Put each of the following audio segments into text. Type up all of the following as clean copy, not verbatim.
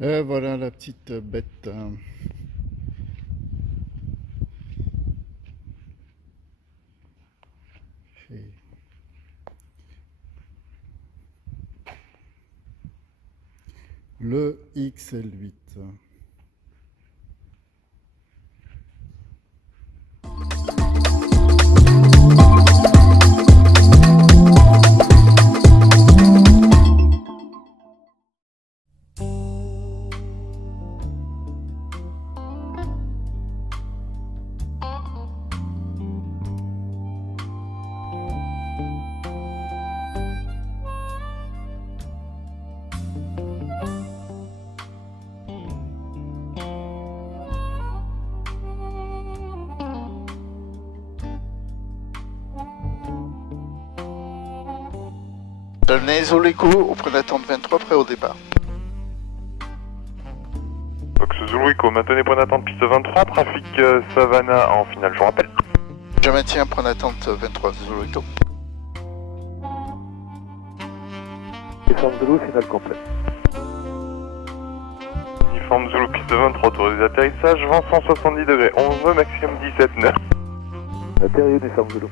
Et voilà la petite bête. Et le XL8. Donnez Zoléco au point d'attente 23 prêt au départ. Fox Zulu Echo, maintenez point d'attente piste 23, trafic Savannah en finale, je vous rappelle. Je maintiens point d'attente 23 Zoléco. Uniforme Zulu, finale complète. Uniforme Zulu piste 23, autorisé d'atterrissage, vent 170 degrés, 11 maximum 17 nœuds. Atterri Uniforme Zulu.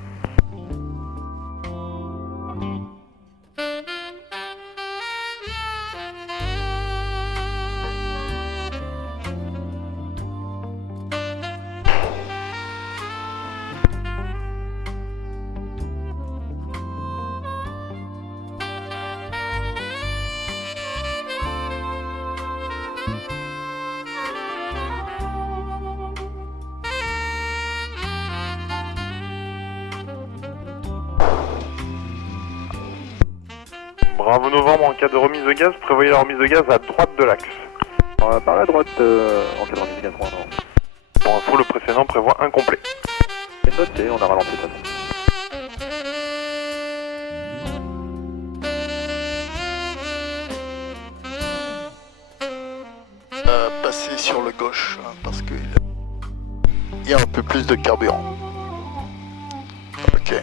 Bravo Novembre, en cas de remise de gaz, prévoyez la remise de gaz à droite de l'axe. Par la droite, en cas de remise gaz, non. Pour info, le précédent prévoit un complet. C'est noté, on a ralenti de toute façon. Passer sur le gauche hein, parce qu'il y a un peu plus de carburant. Ok.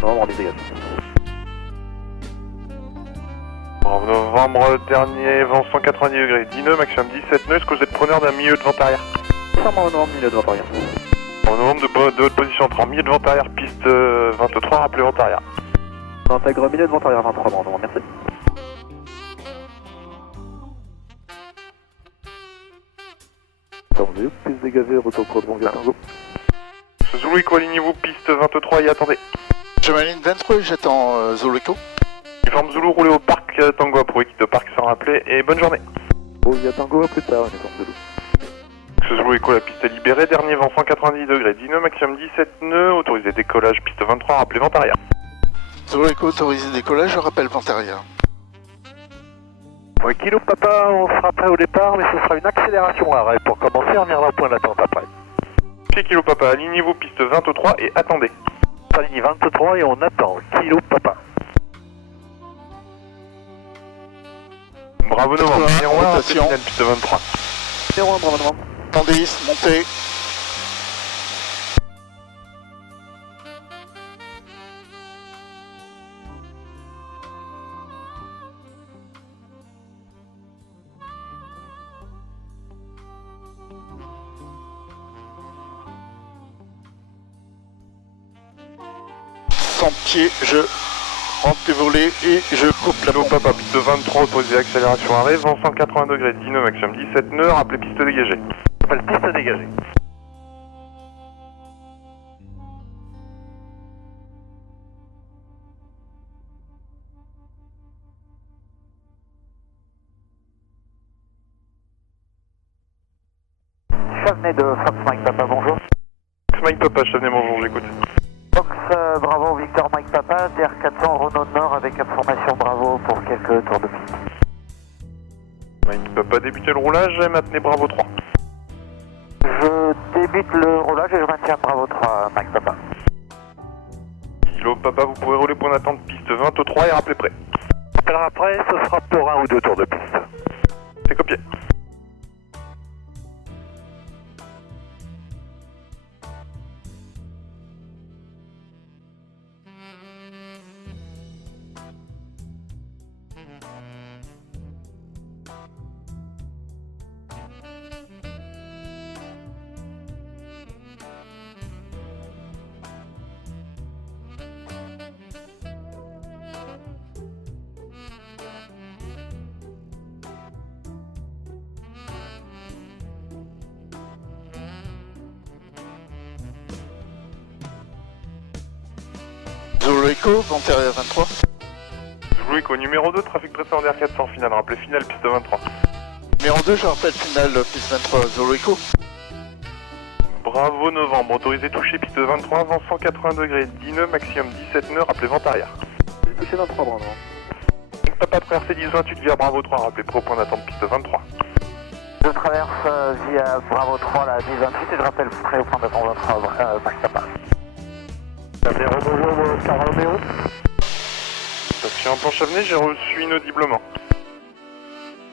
Novembre, remise de gaz. Bravo Novembre, dernier vent 190 degrés, 10 nœuds, maximum 17 nœuds, est-ce que vous êtes preneur d'un milieu de vent arrière? Bravo Novembre, milieu de vent arrière. Bravo Novembre, de votre position entre milieu de vent arrière, piste 23, rappelez vent arrière. On intègre milieu de vent arrière 23, Bravo Novembre, merci. Uniforme Zulu, piste dégagée, retour pour le bon gaz, Tango. Zulu Echo, alignez-vous, piste 23 et attendez. Je m'aligne 23 et j'attends Zoléco. Uniforme Zulu, roulez au parc Tango pour équipe de parc sans rappeler et bonne journée. Bon, il y a Tango à plus tard, Uniforme Zulu. Zulu Echo, la piste est libérée, dernier vent 190 degrés, 10 nœuds, maximum 17 nœuds, autorisé décollage, piste 23, rappelez vent arrière. Zoléco autorisé décollage, je rappelle vent arrière. Ouais, Kilo Papa, on sera prêt au départ, mais ce sera une accélération à arrêt. Pour commencer, on ira au point d'attente après. Chez Kilo Papa, alignez-vous, piste 23 et attendez. Ligne 23 et on attend. Kilo Papa. Bravo Novembre, Voilà, numéro 1, rotation. finale, piste 23. 01, bravo Novembre. 110, montez. Sans pied, je rentre les volets et je coupe la Kilo pompe. Papa, piste 23, autorisé accélération arrêt, vent 180 degrés, 10 nœuds, maximum 17 nœuds, rappelez piste dégagée. Appelle piste dégagée. Chavenay de Fox Mike Papa, bonjour. Mike Papa, Chavenay, bonjour, j'écoute. Fox Bravo Victor Mike Papa, DR400 Renault Nord avec information Bravo pour quelques tours de piste. Mike Papa, débutez le roulage et maintenez Bravo 3. Je débute le roulage et je maintiens Bravo 3, Mike Papa. Kilo Papa, vous pouvez rouler point d'attente piste 23 et rappeler prêt. Alors après, ce sera pour 1 ou 2 tours de piste. C'est copié. Zulu Echo, Vantaria 23. Zulu Echo numéro 2, trafic précédent DR400 finale, rappelez finale piste 23. Numéro 2, je rappelle finale piste 23, Zulu Echo. Bravo novembre, autorisé toucher piste 23, vent 180 degrés, 10 nœuds, maximum 17 nœuds, rappelez vent arrière. Touché 23, Bravo. Papa traversée 10-28 via Bravo 3, rappelez prêt au point d'attente piste 23. Je traverse via Bravo 3 la 1028 et je rappelle prêt au point d'attente 23, Mike Papa. Bonjour, Oscar Romeo. Station planche à venir, j'ai reçu inaudiblement.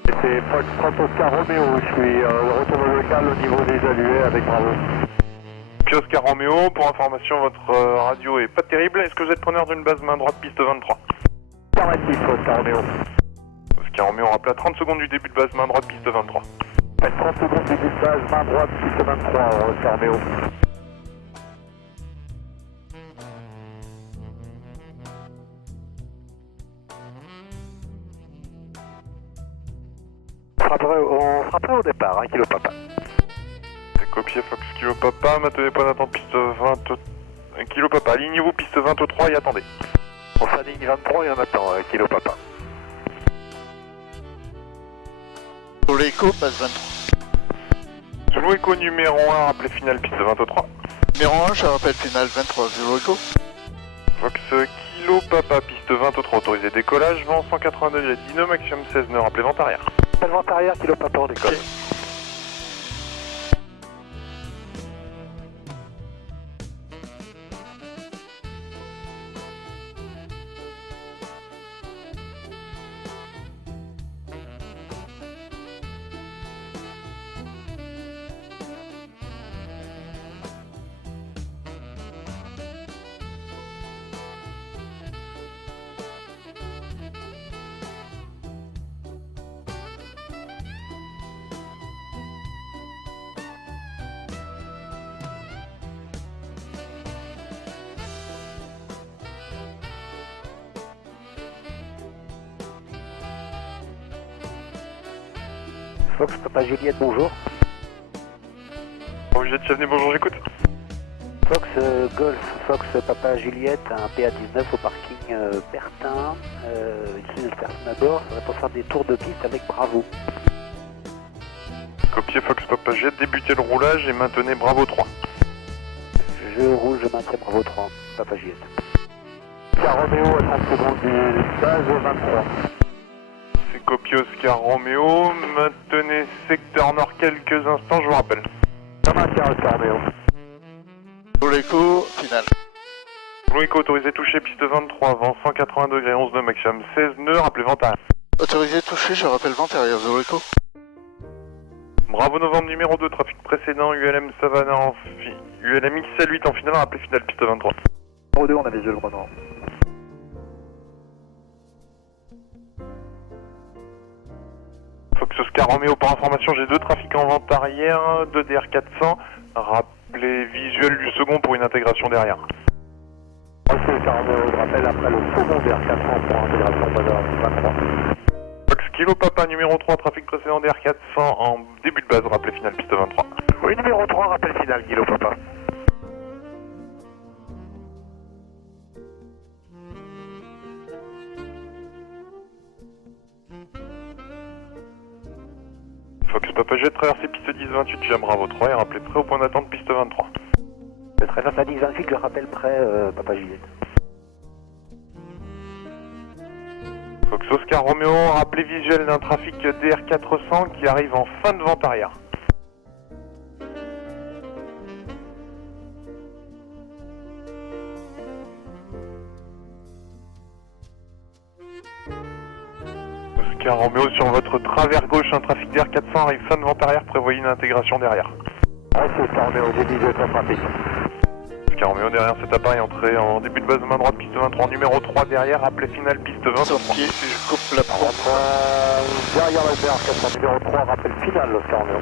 C'est Fox Oscar Romeo, je suis retour au local au niveau des alluets avec Bravo. Puis Oscar Romeo, pour information, votre radio est pas terrible. Est-ce que vous êtes preneur d'une base main droite piste 23? Affirmatif, Oscar Romeo. Oscar Romeo, rappelé à 30 secondes du début de base main droite piste 23. 30 secondes début de base, main droite, piste 23, Oscar Romeo. On sera prêt au départ, 1 kilo Papa. C'est copié Fox Kilo Papa, maintenez point d'attente piste 20... Kilo Papa, alignez-vous piste 23 et attendez. On s'aligne 23 et on attend, 1 kilo Papa. Zulu Echo, passe 23. Zulu Echo numéro 1, rappelez finale piste 23. Numéro 1, je rappelle finale 23, Zulu Echo. Fox Kilo Papa, piste 23, autorisé décollage, vent 180 degrés, 10 nœuds, maximum 16 nœuds, rappelez vent arrière. Vent arrière, kilo Papa, on décolle. Fox Papa Juliette, bonjour. Obligé de Chavny, bonjour, j'écoute. Fox Golf, Fox Papa Juliette, un PA19 au parking Bertin, une seule personne à bord, ça va pour faire des tours de piste avec Bravo. Copier Fox Papa Jet, débutez le roulage et maintenez Bravo 3. Je roule, je maintiens Bravo 3, Papa Juliette. Oscar Romeo à 30 secondes du base 23. C'est copié Oscar Romeo, maintenez secteur nord quelques instants, je vous rappelle. Je maintiens Oscar Romeo. Zulu Echo, finale. Zulu Echo autorisé toucher piste 23, vent 180 degrés, 11 nœuds, maximum 16 nœuds, rappelez vent arrière. Autorisé touché, je rappelle Vantaria, Zulu Echo. Bravo novembre numéro 2, trafic précédent, ULM Savannah en ULM XL8 en finale, rappelez finale piste 23. Numéro 2, on a visuel le Renault. Fox Oscar Romeo, pour information, j'ai 2 trafics en vente arrière, 2 DR400, rappelez visuel du second pour une intégration derrière. Oscar Romeo, je rappelle après le second DR400 pour intégration base 23. Fox Kilo Papa numéro 3, trafic précédent DR400 en début de base, rappelez finale piste 23. Oui, numéro 3, rappel final, Kilo Papa. Fox Papa Jet, traversée piste 10-28 via Bravo 3 et rappelez prêt au point d'attente piste 23. Je traverse la 10-28, je rappelle prêt, Papa Juliette. Fox Oscar Oscar Romeo, rappelez visuel d'un trafic DR400 qui arrive en fin de vente arrière. Oscar Romeo, sur votre travers gauche, un trafic DR400 arrive fin de vente arrière, prévoyez une intégration derrière. Ouais, c'est Oscar Romeo, j'ai dit je trafic. Oscar Romeo, derrière cet appareil, entrée en début de base de main droite, piste 23, numéro 3 derrière, appelé final, piste 23. Sur pied, si je coupe la proie. Derrière le DR400, numéro 3, rappel final, Oscar Romeo.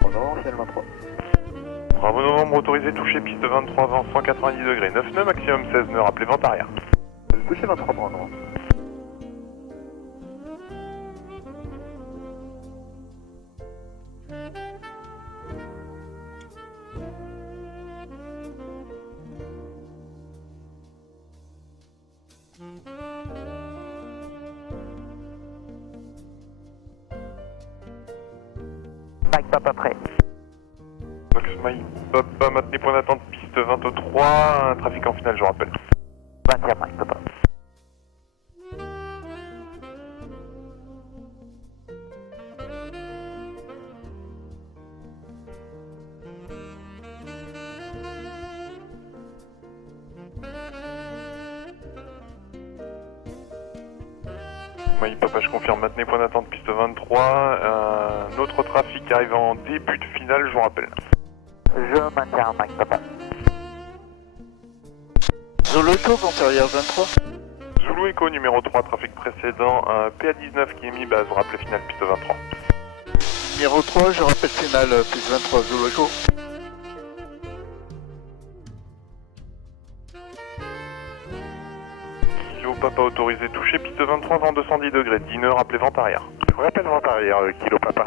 Bon, c'est le 23. Bravo novembre, autorisé, touché, piste 23, vent 190 degrés, 9 nœuds, maximum 16 nœuds, rappelez vente arrière. Touché 23, Bravo. Mike Papa prêt. Fox Mike Papa, maintenez point d'attente, piste 23, un trafic en finale, je vous rappelle. 21 Mike Papa. Mike Papa, je confirme, maintenez point d'attente, piste 23, un autre trafic arrive en début de finale, je vous rappelle. Je maintiens Mike Papa. Zulu Echo, antérieur 23. Zulu Echo, numéro 3, trafic précédent, un PA19 qui est mis base, rappelez finale, piste 23. Numéro 3, je rappelle final, piste 23, Zulu Echo. Kilo Papa autorisé, touché, piste 23, vent 210 degrés, 10 nœuds, rappelez vente arrière. Je vous rappelle vente arrière, Kilo Papa.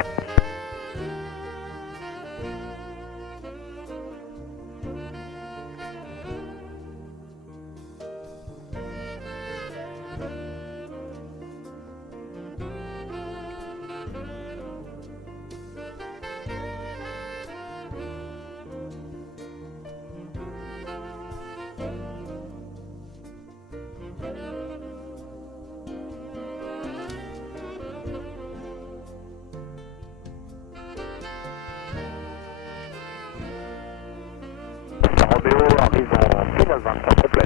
Romeo arrive en finale 24 complet.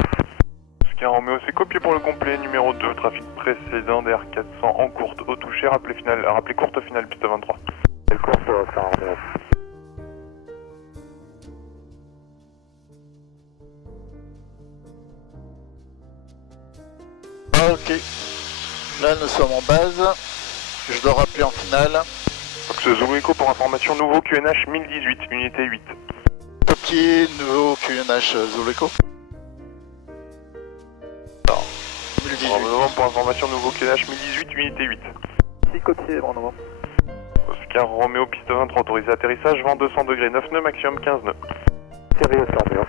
Oscar Romeo, c'est copié pour le complet, numéro 2, trafic précédent DR400 en courte, au touché, rappelez courte finale, piste 23. C'est le course, Oscar Romeo. Ok. Là, nous sommes en base. Je dois rappeler en finale. Fox Zulu Echo pour information, nouveau QNH 1018, unité 8. Copier, nouveau QNH Zulu Echo. Alors, 1018. Bravo novembre pour information, nouveau QNH 1018, unité 8. 6 copiers, Bravo novembre. Oscar Romeo, piste 23, autorisé atterrissage, vent 200 degrés, 9 nœuds, maximum 15 nœuds. Sérieux, Oscar Romeo.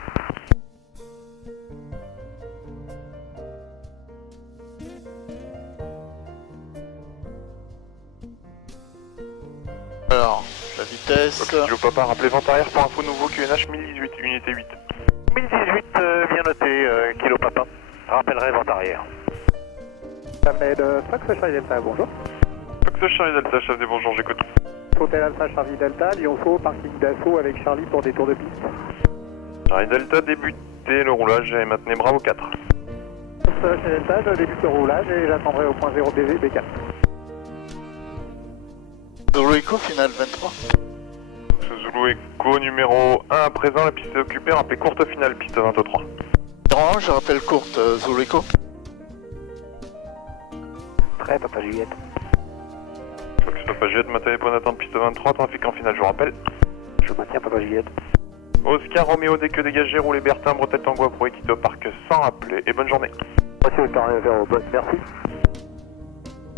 Alors, la vitesse. Fox Kilo Papa, rappelez vente arrière pour info, nouveau QNH 1018, unité 8. 1018, bien noté, Kilo Papa. Rappellerai vente arrière. Ahmed Fox Charlie Delta, bonjour. Fox Charlie Delta, chef des bonjours, j'écoute. Hôtel Alpha Charlie Delta, Lyonceau, parking d'assaut avec Charlie pour des tours de piste. Charlie Delta, débutez le roulage et maintenez Bravo 4. Charlie Delta, je débute le roulage et j'attendrai au point 0 BV B4. Zulu Echo, finale 23. Zulu Echo numéro 1 à présent, la piste est occupée, rappelez courte finale, piste 23. Non, je rappelle courte, Zulu Echo. Prêt, Papa Juliette. Fox Papa Juliette, maintenez point d'attente, piste 23, trafic en finale, je vous rappelle. Je maintiens Papa Juliette. Oscar Romeo, dès que dégagé, roulez Bertin, Bretelle Tango pour équiper au parc sans rappeler, et bonne journée. Voici Oscar Romeo, merci.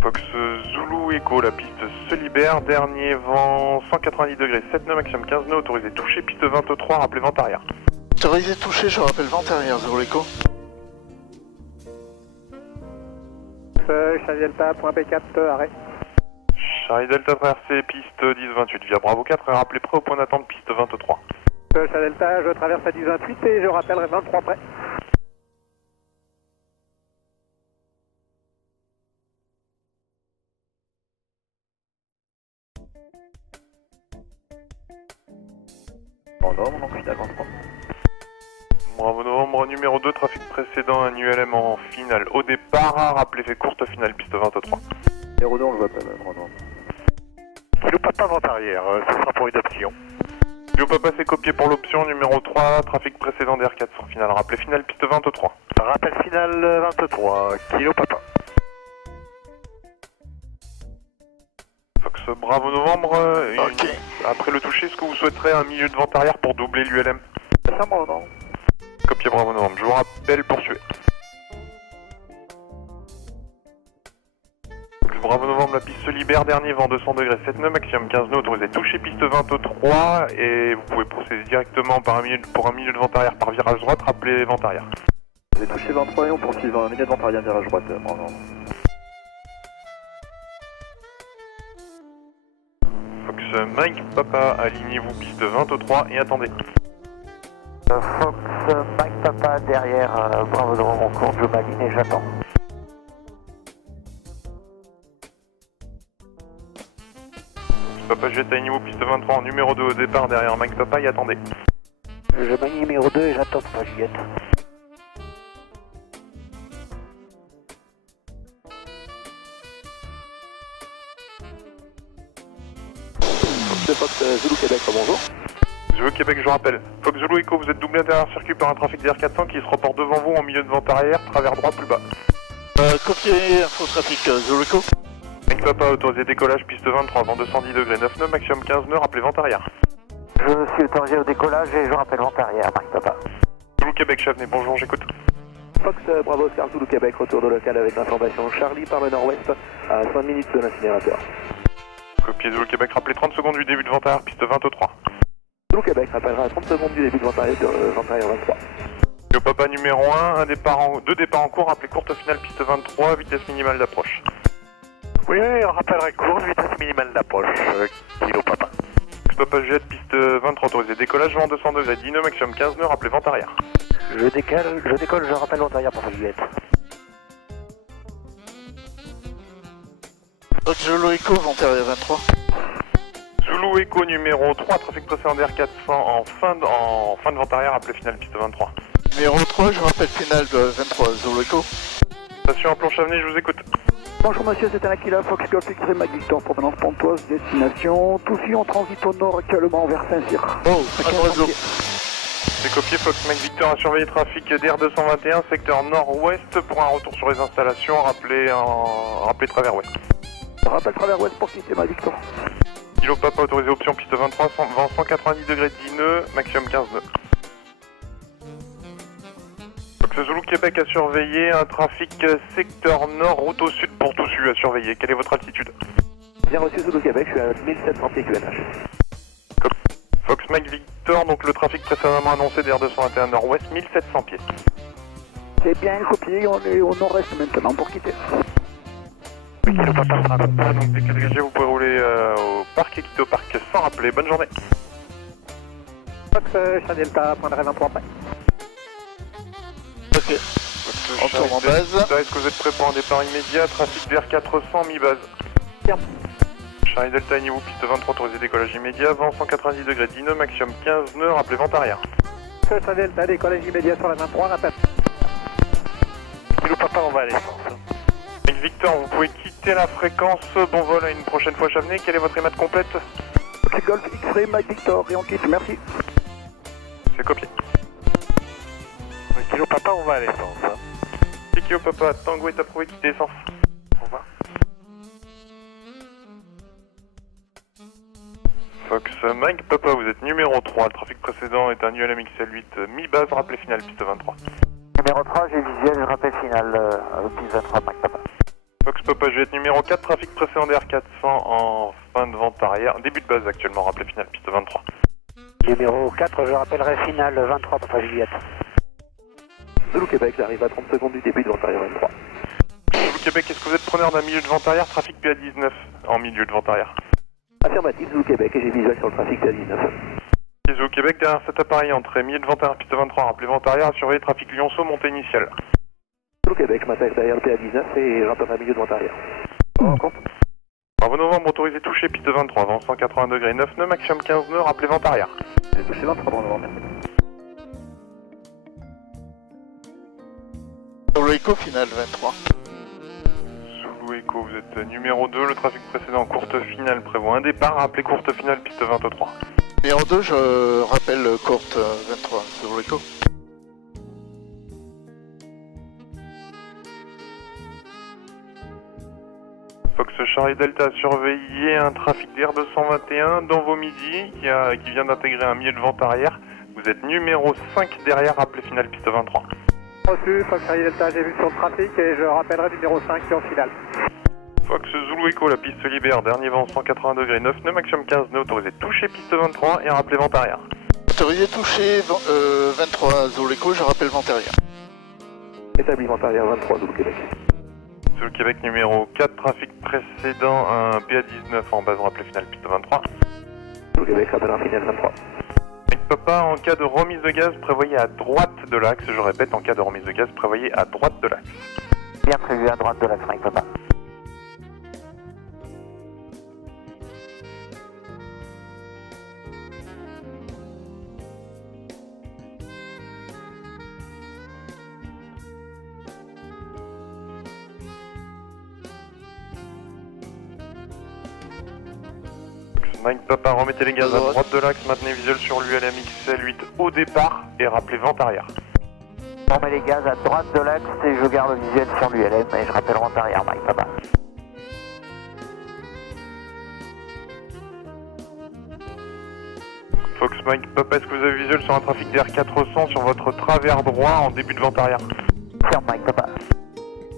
Fox Zulu Echo, la piste se libère, dernier vent 190 degrés, 7 nœuds, maximum 15 nœuds, autorisé touché, piste 23, rappelez vente arrière. Autorisé touché, je rappelle vente arrière, Zulu Echo. Charlie Delta, point B4, arrêt. Charlie Delta traversée, piste 10-28 via Bravo 4, et rappelez prêt au point d'attente, piste 23. Charlie Delta, je traverse à 10-28 et je rappellerai 23 près. Novembre, donc final 23. Bravo Novembre, numéro 2, trafic précédent, un ULM en finale. Au départ, rappelez fait courte finale, piste 23. Numéro 2, on le voit pas, Novembre. Kilo Papa vente arrière, ce sera pour une option. Kilo Papa c'est copié pour l'option, numéro 3, trafic précédent DR400 finale. Rappelez finale, piste 23. Rappel final 23, Kilo Papa. Fox, bravo Novembre. Ok. Après le toucher, est-ce que vous souhaiterez un milieu de vente arrière pour doubler l'ULM? Ça, bon, non. Copié bravo Novembre, je vous rappelle, poursuivez. Fox, bravo Novembre, la piste se libère, dernier vent 200 degrés, 7 nœuds, maximum 15 nœuds, autorisé toucher piste 23 et vous pouvez procéder directement pour un milieu de vente arrière par virage droite, rappelez vente arrière. Vous avez touché 23 et on poursuit un milieu de vente arrière, virage droite, Novembre. Fox, Mike Papa, alignez-vous piste 23 et attendez. Fox, Mike Papa derrière, bravo Novembre, on compte, je m'aligne et j'attends. Papa Juliette, alignez-vous piste 23 en numéro 2 au départ derrière Mike Papa et attendez. Je m'aligne numéro 2 et j'attends Papa Juliette. Fox Zulu Québec, bonjour. Zulu Québec, je vous rappelle. Fox Zulu Echo, vous êtes doublé derrière circuit par un trafic DR400 qui se reporte devant vous en milieu de vente arrière, travers droit plus bas. Copier info trafic Zulu Echo. Mike Papa, autorisé décollage, piste 23, vent 210 degrés, 9 nœuds, maximum 15 nœuds, rappelez vente arrière. Je suis autorisé au décollage et je rappelle vente arrière, Mike Papa. Zulu Québec, Chavenay, bonjour, j'écoute. Fox Bravo Oscar Zulu Québec, retour de local avec l'information Charlie par le nord-ouest à 5 minutes de l'incinérateur. Copier Zulu Québec, rappelez 30 secondes du début de vente arrière, piste 23. Zulu Québec rappellera à 30 secondes du début de vente arrière 23. Yo Papa numéro 1, deux départs en cours, rappelez courte finale, piste 23, vitesse minimale d'approche. Oui, on rappellerait course, vitesse minimale d'approche, Kilo Papa. Papa Juliette, piste 23, autorisé décollage, vent 200 degrés, 10 nœuds, maximum 15 nœuds, rappelez vente arrière. Je décolle, je rappelle vente arrière Papa Juliette. Fox Zulu Echo, vente arrière 23. Zulu Echo numéro 3, trafic précédent DR400 en fin de vente arrière, appelé finale piste 23. Numéro 3, je rappelle finale de 23, Zulu Echo. Station à planche Chavenay, je vous écoute. Bonjour monsieur, c'est Anakila, Fox Golf X-Ray Mike Victor, provenance Pontoise, destination Toussy, on transite au nord actuellement vers Saint-Cyr. Oh, un oiseau. C'est copié, Fox Mike Victor a surveillé trafic DR221, secteur nord-ouest pour un retour sur les installations, rappelé travers ouest. Rappel travers ouest pour quitter Mike Victor. Kilo Papa autorisé option piste 23, vent 190 degrés 10 nœuds, maximum 15 nœuds. Fox Zulu Québec a surveillé un trafic secteur nord, route au sud pour Toussus à surveiller. Quelle est votre altitude? Bien reçu Zulu Québec, je suis à 1700 pieds QNH. Fox Mike Victor, donc le trafic précédemment annoncé DR221 nord-ouest, 1700 pieds. C'est bien copié, on est au nord-est maintenant pour quitter. Kilo Papa, donc dès que dégagé, vous pouvez rouler au parc et quitter au parc sans rappeler. Bonne journée. Fox Charlie Delta, point d'arrêt 23 après. Ok, encore en base. Est-ce que vous êtes prêt pour un départ immédiat? Trafic DR400, mi-base. Bien. Charlie Delta, niveau piste 23, autorisé décollage immédiat, vent 190 degrés, 10 nœuds, maximum 15 nœuds, rappelez vente arrière. Charlie Delta, décollage immédiat sur la 23, rappel. Kilo Papa, on va à l'essence. Avec Victor, vous pouvez quitter la fréquence, bon vol à une prochaine fois Chavenay. Quelle est votre émat complète? Fox Golf X-Ray Mike Victor, et on quitte, merci. C'est copié. Kilo Papa, on va à l'essence. Kilo Papa, Tango est approuvé, quitter essence. Au revoir. Fox Mike Papa, vous êtes numéro 3. Le trafic précédent est un ULM XL8 mi-base, rappelez finale piste 23. Numéro 3, j'ai visuel, je rappelle final, piste 23, Mike Papa. Fox Papa, je vais être numéro 4, trafic précédent DR400 en fin de vente arrière, début de base actuellement, rappelez finale piste 23. Numéro 4, je rappellerai final 23, Papa Juliette. Zulu Québec, j'arrive à 30 secondes du début de vente arrière 23. Zulu Québec, est-ce que vous êtes preneur d'un milieu de vente arrière, trafic PA19 en milieu de vente arrière? Affirmatif, Zulu Québec, et j'ai visuel sur le trafic PA19. Zulu Québec, derrière cet appareil, entrée milieu de vente arrière, piste 23, rappelez vente arrière, à surveiller trafic Lyonceau, montée initiale. Zulu Québec, je m'attaque derrière le PA19 et j'entends un milieu de vente arrière. En compte. Bravo Novembre, autorisé toucher, piste 23, vent 180 degrés, 9 nœuds, maximum 15 nœuds, rappelez vente arrière. J'ai touché 23 dans le vent, merci. Zulu Echo, final 23. Zulu Echo, vous êtes numéro 2, le trafic précédent courte finale prévoit un départ, rappelez courte finale piste 23. Numéro 2, je rappelle courte 23, Zulu Echo. Fox Charlie Delta, surveillez un trafic d'Air 221 dans vos midis qui vient d'intégrer un milieu de vente arrière. Vous êtes numéro 5 derrière, rappelez finale piste 23. Reçu, Fox Charlie Delta, j'ai vu sur le trafic et je rappellerai numéro 5 qui est en finale. Fox Zulu Echo, la piste se libère, dernier vent 180 degrés, 9 nœuds, maximum 15 nœuds, autorisé toucher piste 23 et rappelez vent arrière. Autorisé toucher 23, Zulu Echo, je rappelle vent arrière. Établi vent arrière 23, Zulu Québec. Zulu Québec numéro 4, trafic précédent, un PA19 en base, rappelez finale piste 23. Zulu Québec, rappelle un final 23. Papa, en cas de remise de gaz, prévoyez à droite de l'axe, je répète, en cas de remise de gaz, prévoyez à droite de l'axe. Bien prévu à droite de l'axe, Mike Papa. Mike Papa, remettez les gaz à droite de l'axe, maintenez visuel sur l'ULM XL8 au départ et rappelez vent arrière. On met les gaz à droite de l'axe et je garde le visuel sur l'ULM et je rappelle vent arrière, Mike Papa. Fox Mike Papa, est-ce que vous avez visuel sur un trafic d'Air 400 sur votre travers droit en début de vent arrière? Ferme, Mike Papa.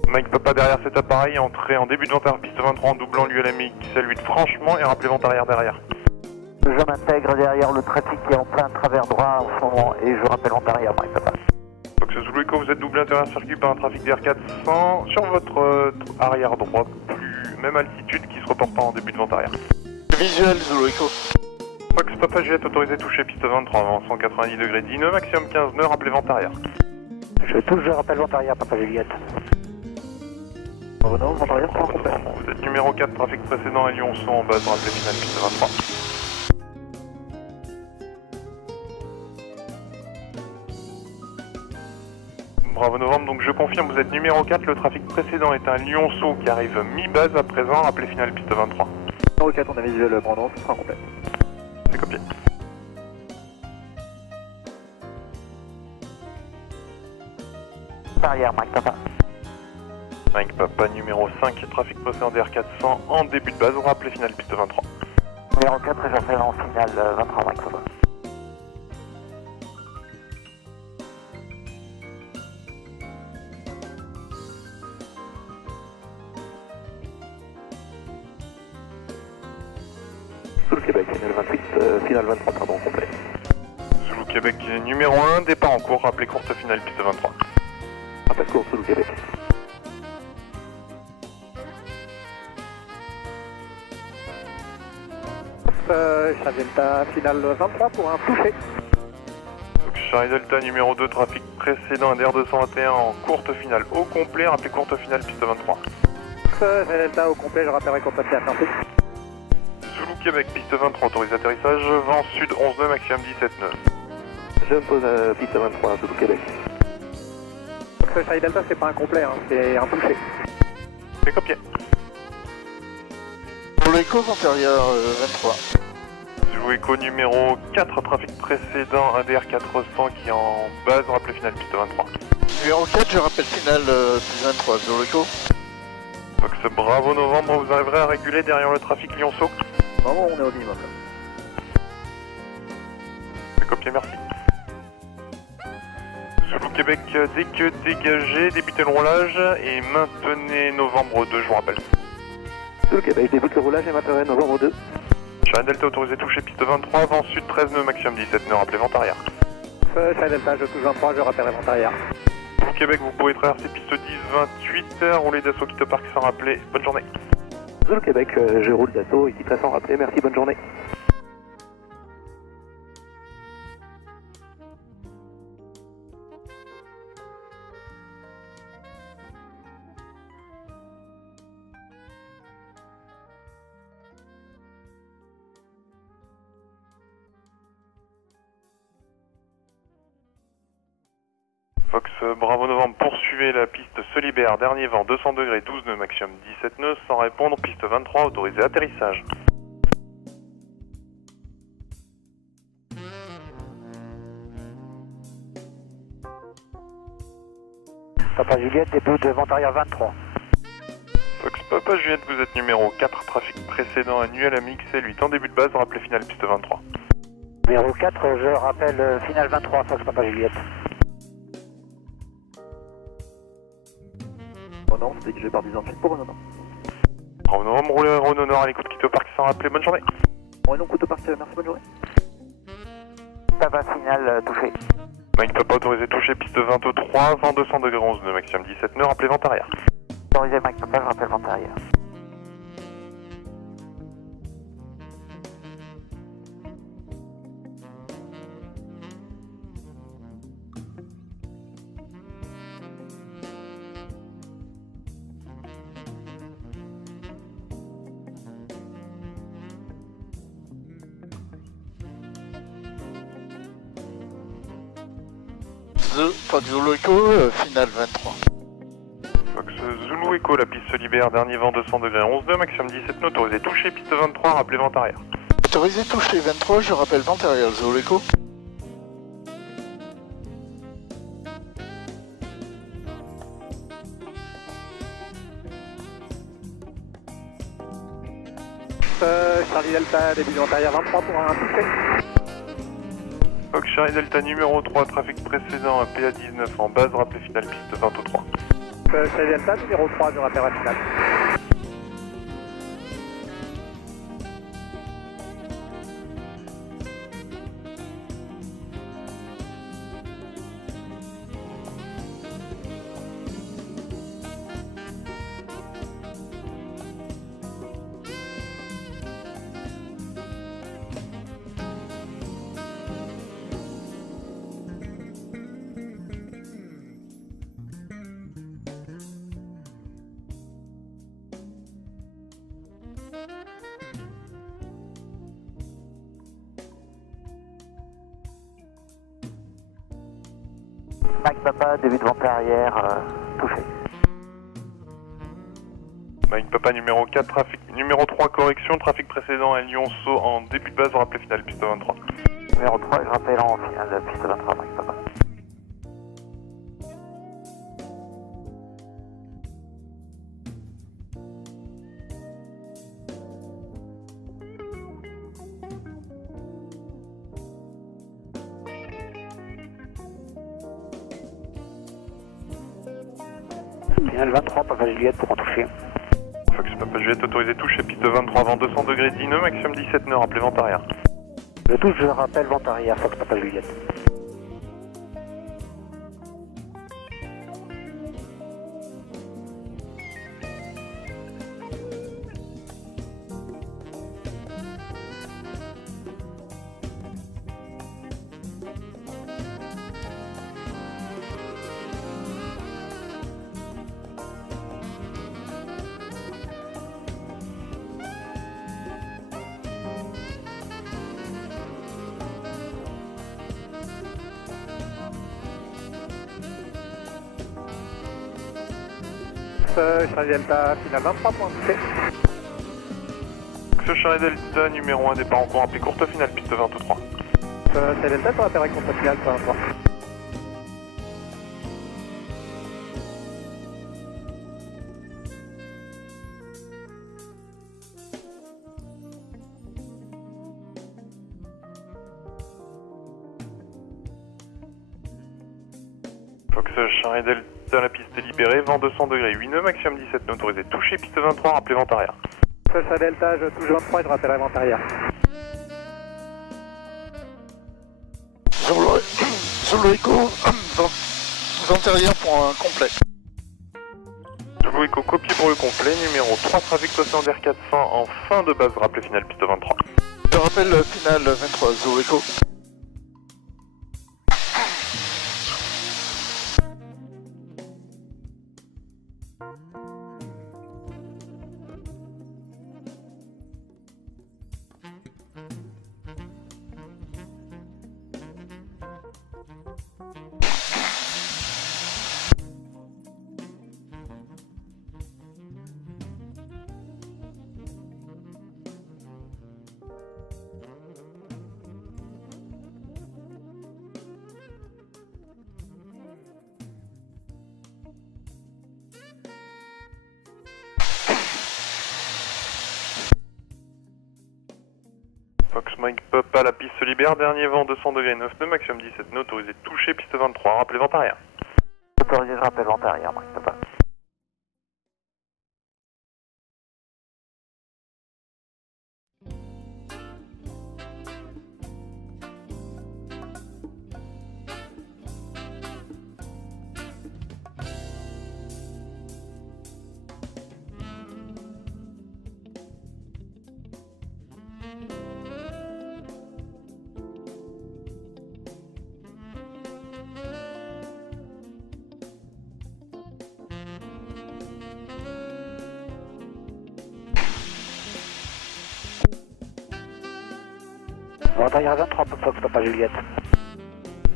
Mike Papa derrière cet appareil, entrée en début de vent arrière piste 23 en doublant l'ULM XL8 franchement et rappelez vent arrière derrière. Je m'intègre derrière le trafic qui est en plein travers droit en ce moment et je rappelle vent arrière, Mike Papa. Fox Zulu Echo, vous êtes doublé intérieur circuit par un trafic d'Air 400 sur votre arrière droit, même altitude qui se reporte en début de vent arrière. Visuel, Zulu Echo. Fox Papa Juliette, autorisé toucher piste 23 en 190 degrés 10 nœuds, maximum 15 nœuds, rappelez vent arrière. Je touche, je rappelle vent arrière, Papa Juliette. Renault, vent arrière, sans complet. Vous êtes numéro 4, trafic précédent à Lyonceau en base, rappelez finale piste 23. Bravo Novembre, donc je confirme, vous êtes numéro 4, le trafic précédent est un Lyonceau qui arrive mi-base à présent, rappelez finale piste 23. Numéro 4, on a visuel Brandon, ce sera complet. C'est copié. Arrière, Mike Papa. Mike Papa numéro 5, trafic précédent DR 400 en début de base, rappelez finale piste 23. Numéro 4, et j'appelle en finale 23, Mike Papa. Zulu Québec, finale 28, finale 23, pardon, complet. Zulu Québec numéro 1, départ en cours, rappelez courte finale piste 23. Appel court, Zulu Québec. Charlie Delta, finale 23 pour un touché. Donc Charlie Delta numéro 2, trafic précédent DR 221 en courte finale au complet, rappelez courte finale piste 23. Charlie Delta au complet, je rappellerai qu'on passe à merci. Zulu Québec piste 23, autorisé atterrissage, vent sud 11 nœuds, maximum 17 nœuds. Je me pose à piste 23, Zulu Québec. Donc Charlie Delta, c'est pas un complet, hein, c'est un touché. C'est copié. Zulu Echo, vent arrière 23. Zulu Echo numéro 4, trafic précédent, un DR 400 qui est en base, rappelez finale piste 23. Numéro 4, je rappelle finale piste 23, Zulu Echo. Fox Bravo Novembre, vous arriverez à réguler derrière le trafic Lyonceau? Vraiment, on est au minimum. C'est copié, merci. Zulu Québec, dès que dégagé, débutez le roulage et maintenez Novembre 2, je vous rappelle. Zulu Québec, débute le roulage et maintenez Novembre 2. Charlie Delta autorisé toucher piste 23, vent sud 13 nœuds, maximum 17 nœuds, rappelez vent arrière. Charlie Delta, je touche 23, je rappellerai vent arrière. Au Québec, vous pouvez traverser piste 10-28, rouler d'assaut quitte parc sans rappeler. Bonne journée. Zulu Québec, je roule d'assaut, ici très sans rappeler, merci, bonne journée. Fox Bravo Novembre, poursuivez la piste se libère, dernier vent, 200 degrés, 12 nœuds, maximum 17 nœuds, sans répondre, piste 23, autorisé atterrissage. Papa Juliette, début de vent arrière 23. Fox Papa Juliette, vous êtes numéro 4, trafic précédent annuel à MXL 8 en début de base, rappelez finale piste 23. Numéro 4, je rappelle finale 23, Fox Papa Juliette. Oh non, c'était que j'ai par 10 ans pour Renault. Bravo Novembre, roulez Renault Nord à l'écoute, quitte au parc sans rappeler, bonne journée. Renault, coup de partir, merci, bonne journée. Papa finale touché. Mike Papa autorisé toucher piste 23, vent 200 degrés 11 nœuds, maximum 17 nœuds, rappelez vent arrière. Autorisé Mike Papa, je rappelle vent arrière. Fox Zulu Echo, finale 23. Fox Zulu Echo, la piste se libère, dernier vent 200 degrés 11 nœuds, maximum 17 nœuds, autorisé toucher piste 23, rappelez vent arrière. Autorisé toucher 23, je rappelle vent arrière, Zulu Echo. Charlie Delta, début de vent arrière 23 pour un touché. Fox Charlie Delta numéro 3, trafic précédent à PA19 en base, rappelez finale piste 23. Charlie Delta, numéro 3, je rappelle la finale. Mike Papa, début de vent arrière touché. Mike Papa numéro 4, trafic numéro 3, correction, trafic précédent à Lyonceau en début de base, rappelez finale piste 23. Numéro 3, je rappelle en finale piste 23, Mike Papa. Finale 23, Papa Juliette pour en toucher. Fox Papa Juliette autorisé toucher piste 23, vent 200 degrés 10 nœuds, maximum 17 nœuds, rappelez vent arrière. Le touche, je rappelle vent arrière, Fox Papa Juliette. Charlie Delta, finale 23 pour un touché. Fox Charlie Delta numéro 1, départ en courant, appelé courte finale piste 23. Charlie Delta, je rappelle contre finale 23. Fox Charlie Delta, la piste est libérée, vent 200 degrés 8 nœuds, maximum 17 nœuds, autorisé toucher piste 23, rappelez vent arrière. Charlie Delta, je touche 23 et je rappellerai vent arrière. Zulu Echo, vent arrière pour un complet. Zulu Echo, copie pour le complet, numéro 3, trafic passant d'air 400 en fin de base, rappelez finale piste 23. Je rappelle finale 23, Zulu Echo. Fox Mike Papa, la piste se libère, dernier vent 200 degrés 9 nœuds, maximum 17 nœuds, autorisé toucher, piste 23, rappelez vent arrière. Autorisé, je rappelle vent arrière, Mike Papa. Vent arrière 23 pour Fox Papa Juliette.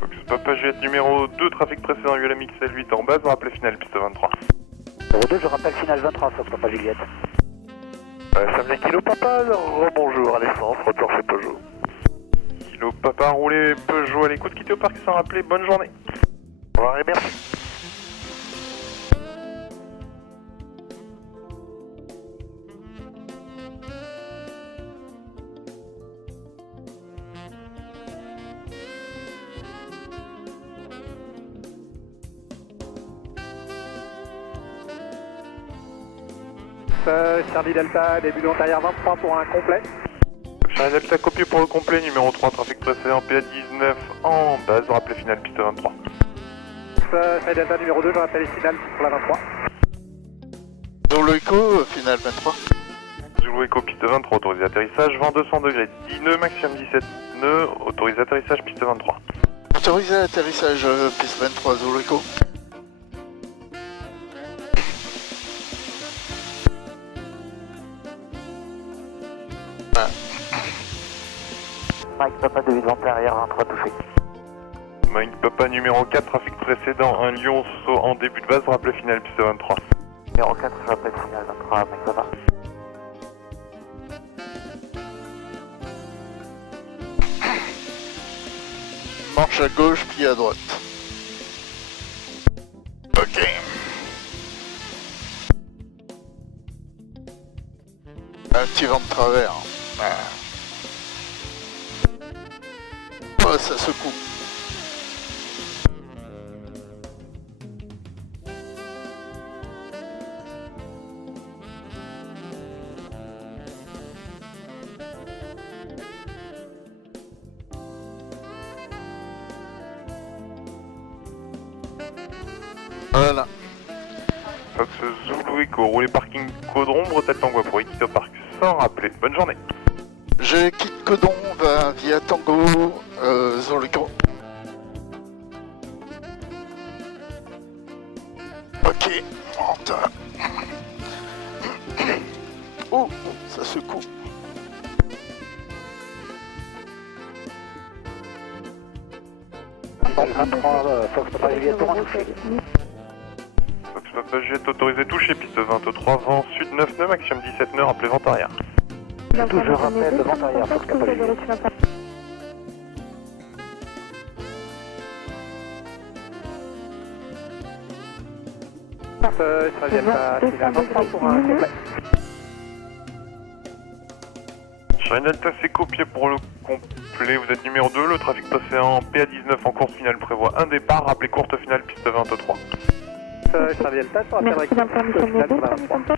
Fox Papa Juliette numéro 2, trafic précédent ULM XL8 en base, rappelez finale, piste 23. Numéro 2, je rappelle finale 23 Fox Papa Juliette. Samedi Kilo Papa, rebonjour à l'essence, retour chez Peugeot. Kilo Papa, roulé Peugeot à l'écoute, quittez au parc sans rappeler, bonne journée. Au revoir et merci. Charlie Delta, début de vent arrière 23 pour un complet. Charlie Delta, copié pour le complet, numéro 3, trafic précédent PA19 en base, rappelez finale, piste 23. Charlie Delta numéro 2, je rappelle finale pour la 23. Zulu Echo, finale 23. Zulu Echo, piste 23, autorisé atterrissage, vent 200 degrés, 10 nœuds, maximum 17 nœuds, autorisé atterrissage, piste 23. Autorisé atterrissage, piste 23, Zulu Echo. Mike Papa, début de vent arrière 23 touché. Mike Papa, numéro 4, trafic précédent, un Lionceau en début de base, rappelez finale, piste 23. Numéro 4, je rappelle finale 23 Mike Papa. Marche à gauche, puis à droite. Ok. Un petit vent de travers. Oh, ça secoue. Voilà. Fox Zulu Echo, roulé parking Caudron, Bretelle Tango pour quitter au parc sans rappeler. Bonne journée. Je quitte Codon, va via Tango, Zulu Echo. Ok, monte. Oh, ça secoue. Finale 23 Fox Papa Juliette pour un touché. Fox Papa Juliette autorisé toucher, piste 23, vent sud 9 nœuds, maximum 17 nœuds, rappelez vent arrière. Tout, je rappelle vent arrière Fox Papa Juliette. Charlie Delta finale 23 pour un complet. Charlie Delta, c'est copié pour le complet, vous êtes numéro 2, le trafic passé en PA19 en course finale prévoit un départ, rappelez courte finale, piste 23. Charlie Delta, je rappelle finale pour la 23.